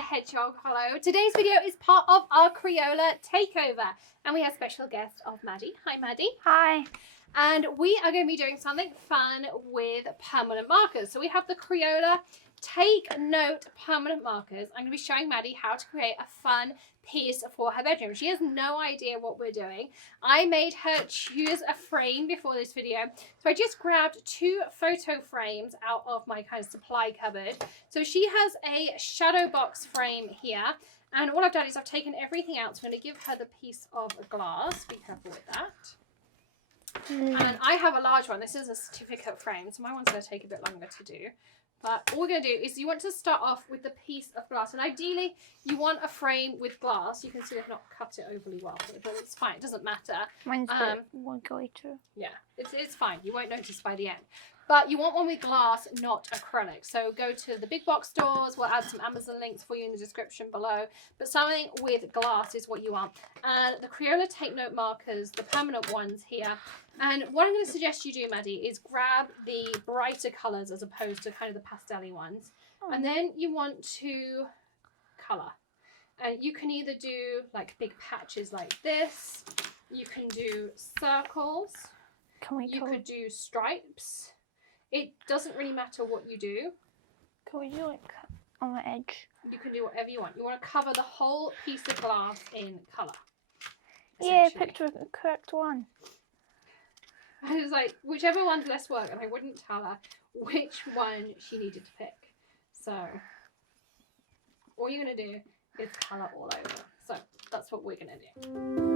Hedgehog. Hello. Today's video is part of our Crayola takeover, and we have special guest of Maddi. Hi, Maddi. Hi. And we are going to be doing something fun with permanent markers. So we have the Crayola Take Note permanent markers. I'm going to be showing Maddi how to create a fun piece for her bedroom. She has no idea what we're doing. I made her choose a frame before this video. So I just grabbed 2 photo frames out of my kind of supply cupboard. So she has a shadow box frame here. And all I've done is I've taken everything out. So I'm going to give her the piece of glass. Be careful with that. And I have a large one. This is a certificate frame. So my one's going to take a bit longer to do. But all we're going to do is you want to start off with the piece of glass. And ideally, you want a frame with glass. You can see they've not cut it overly well, but it's fine. It doesn't matter. Mine's one going to. Yeah, it's fine. You won't notice by the end. But you want one with glass, not acrylic. So go to the big box stores. We'll add some Amazon links for you in the description below. But something with glass is what you want. And the Crayola Take Note markers, the permanent ones here. And what I'm going to suggest you do, Maddi, is grab the brighter colours as opposed to kind of the pastel-y ones. Oh. And then you want to colour. And you can either do like big patches like this. You can do circles. You could do stripes. It doesn't really matter what you do. Can we do like on the edge? You can do whatever you want. You want to cover the whole piece of glass in colour. Yeah, I picked the correct one. I was like, whichever one's less work, and I wouldn't tell her which one she needed to pick. So, all you're going to do is colour all over. So, that's what we're going to do.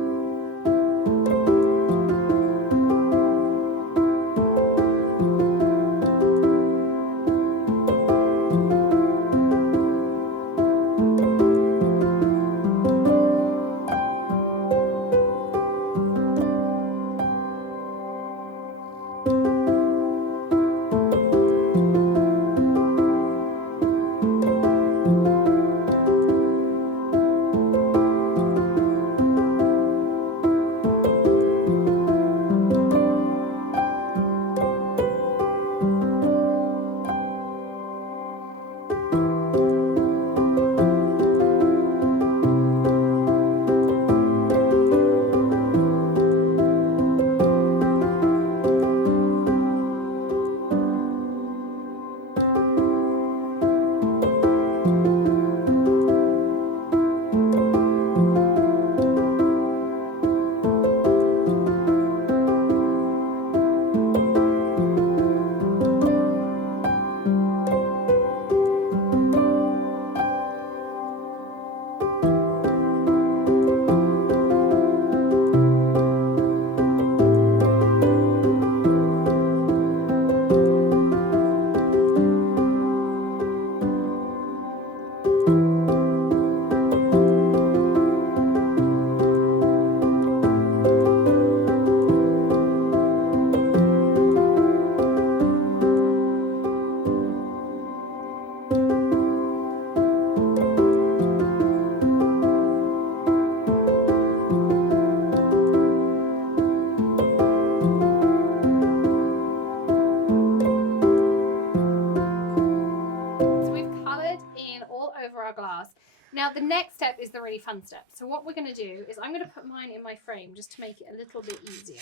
Glass. Now the next step is the really fun step. So what we're going to do is I'm going to put mine in my frame just to make it a little bit easier.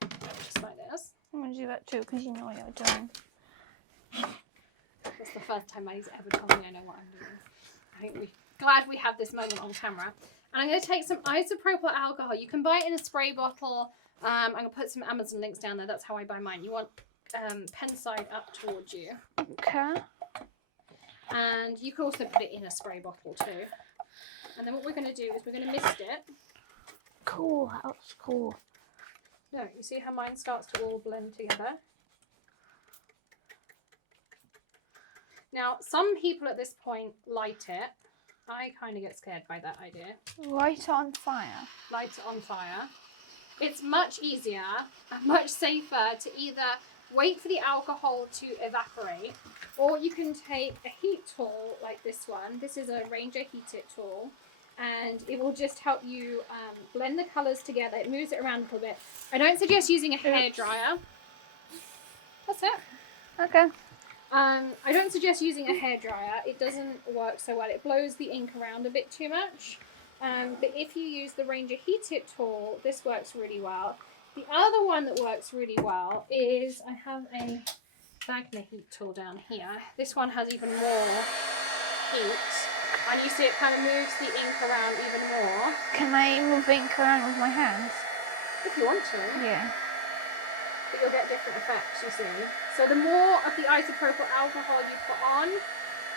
Just like this. I'm going to do that too because you know what you're doing. That's the first time Maddie's ever told me I know what I'm doing. I think we're glad we have this moment on camera. And I'm going to take some isopropyl alcohol. You can buy it in a spray bottle. I'm going to put some Amazon links down there. That's how I buy mine. You want pen side up towards you. Okay. And you can also put it in a spray bottle too. And then what we're going to do is we're going to mist it. Cool, that's cool. No, you see how mine starts to all blend together? Now, some people at this point light it. I kind of get scared by that idea. Light it on fire. Light it on fire. It's much easier and much safer to either wait for the alcohol to evaporate, or you can take a heat tool like this one. This is a Ranger Heat It tool, and it will just help you blend the colours together. It moves it around a little bit. I don't suggest using a hairdryer. That's it. Okay. I don't suggest using a hairdryer. It doesn't work so well. It blows the ink around a bit too much. But if you use the Ranger Heat Tip tool, this works really well. The other one that works really well is I have a Magna Heat tool down here. This one has even more heat. And you see it kind of moves the ink around even more. Can I move ink around with my hands? If you want to. Yeah. But you'll get different effects, you see. So the more of the isopropyl alcohol you put on,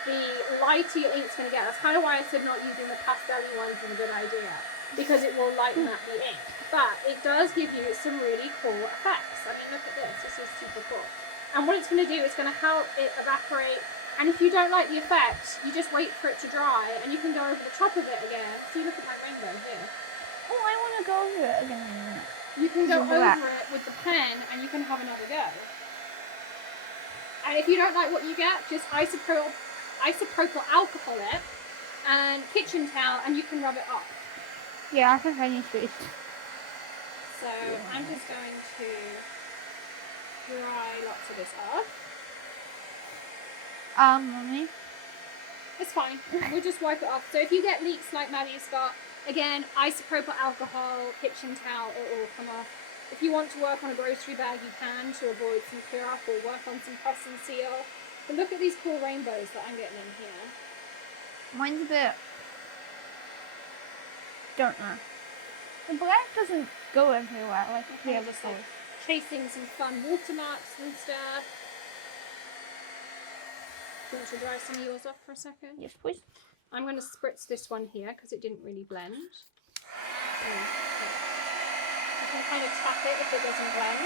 the lighter your ink's going to get. That's kind of why I said not using the pastel-y ones is a good idea, because it will lighten up the ink. But it does give you some really cool effects. I mean, look at this. This is super cool. And what it's going to do is going to help it evaporate. And if you don't like the effect, you just wait for it to dry, and you can go over the top of it again. See, look at my rainbow here. Oh, I want to go over it again in a minute. You can go Over that. over it with the pen, and you can have another go. And if you don't like what you get, just isopropyl alcohol it and kitchen towel, and you can rub it off. Yeah, I think I need to. So I'm just going to dry lots of this off. Mummy. It's fine. We'll just wipe it off. So if you get leaks like Maddie's got, again, isopropyl alcohol, kitchen towel, it will come off. If you want to work on a grocery bag, you can to avoid some clear off, or work on some press and seal. But look at these cool rainbows that I'm getting in here. Mine's a bit. Don't know. The black doesn't go everywhere like the other Just like colors. chasing some fun watermarks and stuff. Do you want to dry some of yours off for a second? Yes, please. I'm going to spritz this one here because it didn't really blend. You can kind of tap it if it doesn't blend.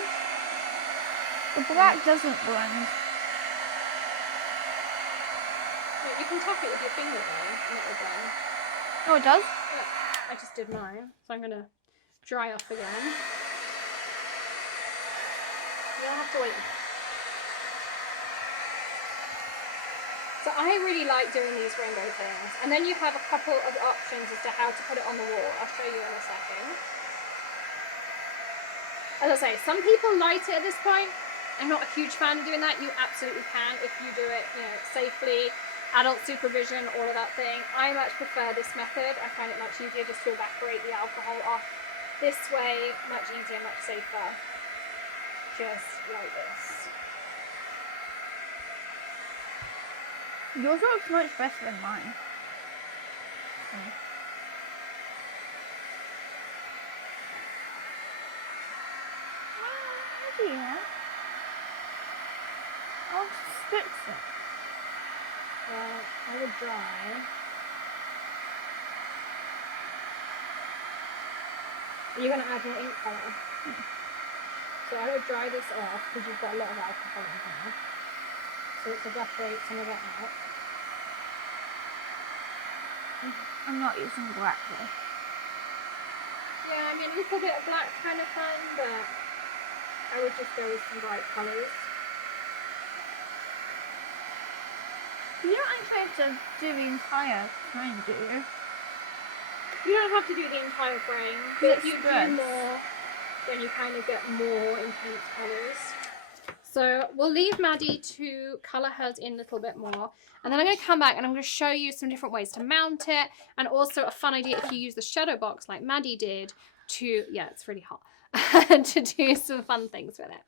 The black doesn't blend. No, you can tap it with your finger though, and it will blend. Oh, it does? Yeah, I just did mine, so I'm going to dry off again. You'll have to wait. So I really like doing these rainbow things. And then you have a couple of options as to how to put it on the wall. I'll show you in a second. As I say, some people light it at this point. I'm not a huge fan of doing that. You absolutely can if you do it, safely, adult supervision, all of that thing. I much prefer this method. I find it much easier just to evaporate the alcohol off this way. Much easier, much safer. Just like this. Yours looks much better than mine. Yeah. I'll fix it. Well, I would dry. You're going to add more ink colour. So I would dry this off because you've got a lot of alcohol in here. So it's evaporate some of it out. I'm not using black though. Yeah, I mean a little bit of black kind of fun, but I would just go with some bright colours. You don't actually have to do the entire frame, do you? You don't have to do the entire frame, but if you do more, then you kind of get more intense colours. So we'll leave Maddie to colour hers in a little bit more, and then I'm going to come back and I'm going to show you some different ways to mount it, and also a fun idea if you use the shadow box like Maddie did to, yeah, it's really hot, to do some fun things with it.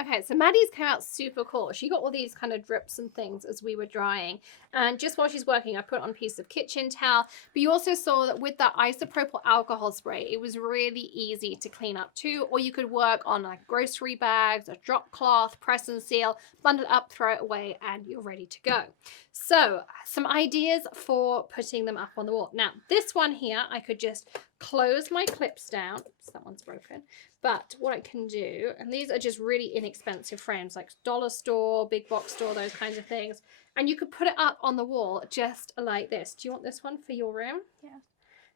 Okay, so Maddie's came out super cool. She got all these kind of drips and things as we were drying. And just while she's working, I put on a piece of kitchen towel. But you also saw that with that isopropyl alcohol spray, it was really easy to clean up too. Or you could work on like grocery bags, a drop cloth, press and seal, bundle it up, throw it away, and you're ready to go. So some ideas for putting them up on the wall. Now, this one here, I could just close my clips down. Oops, that one's broken. But what I can do, and these are just really inexpensive frames, like dollar store, big box store, those kinds of things. And you could put it up on the wall just like this. Do you want this one for your room? Yeah.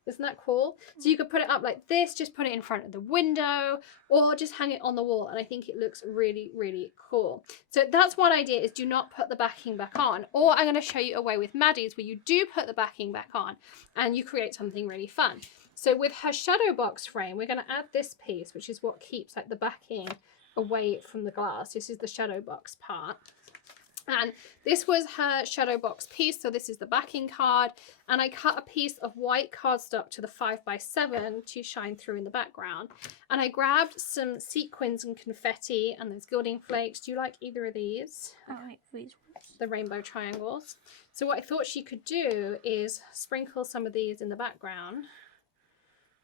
Isn't that cool? So you could put it up like this, just put it in front of the window, or just hang it on the wall. And I think it looks really, really cool. So that's one idea, is do not put the backing back on. Or I'm going to show you a way with Maddie's where you do put the backing back on and you create something really fun. So with her shadow box frame, we're going to add this piece, which is what keeps like the backing away from the glass. This is the shadow box part. And this was her shadow box piece, so this is the backing card, and I cut a piece of white cardstock to the 5x7 to shine through in the background, and I grabbed some sequins and confetti and those gilding flakes. Do you like either of these? I like these ones. The rainbow triangles. So what I thought she could do is sprinkle some of these in the background,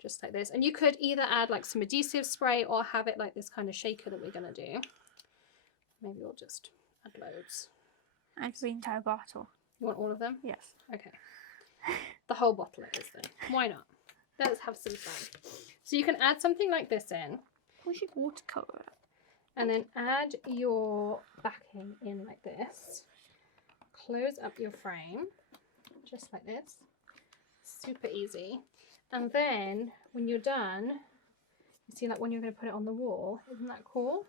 just like this, and you could either add like some adhesive spray or have it like this kind of shaker that we're going to do. Maybe we'll just add loads. And the entire bottle. You want all of them? Yes. Okay. The whole bottle it is then. Why not? Let's have some fun. So you can add something like this in. We should watercolor it. And then add your backing in like this. Close up your frame. Just like this. Super easy. And then when you're done, you see like when you're going to put it on the wall. Isn't that cool?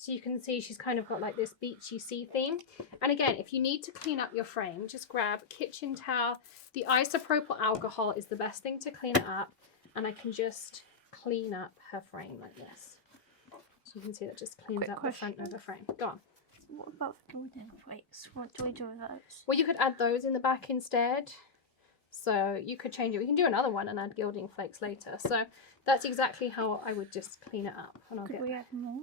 So you can see she's kind of got like this beachy sea theme. And again, if you need to clean up your frame, just grab a kitchen towel. The isopropyl alcohol is the best thing to clean it up. And I can just clean up her frame like this. So you can see that just cleans up the front of the frame. Go on. What about the golden flakes? What do we do with those? Well, you could add those in the back instead. So you could change it. We can do another one and add gilding flakes later. So that's exactly how I would just clean it up. And Could we add more?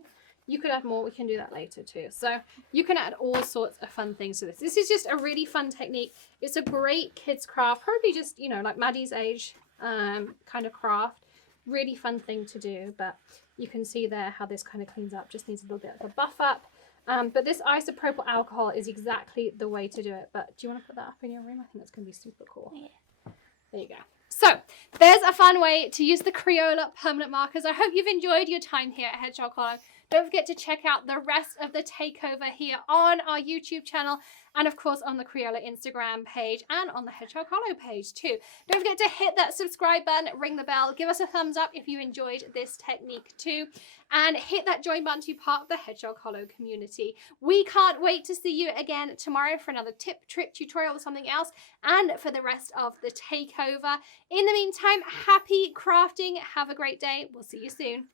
You could add more. We can do that later too. So you can add all sorts of fun things to this. This is just a really fun technique. It's a great kids craft, probably just, you know, like Maddi's age kind of craft. Really fun thing to do. But you can see there how this kind of cleans up. Just needs a little bit of a buff up. But this isopropyl alcohol is exactly the way to do it. But do you want to put that up in your room? I think that's going to be super cool. Yeah. There you go. So there's a fun way to use the Crayola permanent markers. I hope you've enjoyed your time here at Hedgehog Hollow. Don't forget to check out the rest of the takeover here on our YouTube channel and of course on the Crayola Instagram page and on the Hedgehog Hollow page too. Don't forget to hit that subscribe button, ring the bell, give us a thumbs up if you enjoyed this technique too, and hit that join button to be part of the Hedgehog Hollow community. We can't wait to see you again tomorrow for another tip, trick, tutorial or something else, and for the rest of the takeover. In the meantime, happy crafting. Have a great day. We'll see you soon.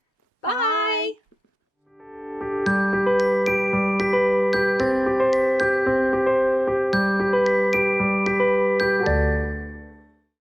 Bye. Bye.